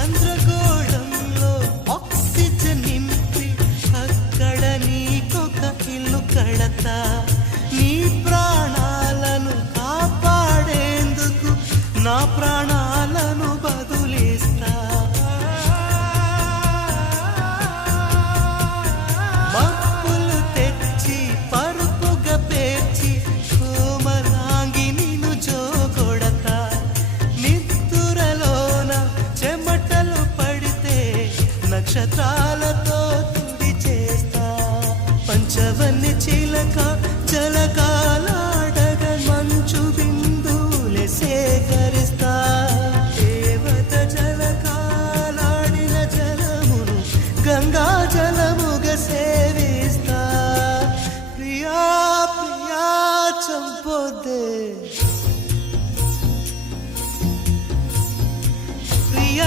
చంద్రగోళంలో oxygen నింపి అక్కడ నీకొక ఇల్లు కడతా. నీ ప్రాణాలను కాపాడేందుకు నా ప్రాణాలను బదులిస్తా. మప్పులు తెచ్చి పరుపుగా పేర్చి కోమలాంగి నిన్ను జోగొడతా. నిద్దురలోన చెమటలు పడితే నక్షత్రాలతో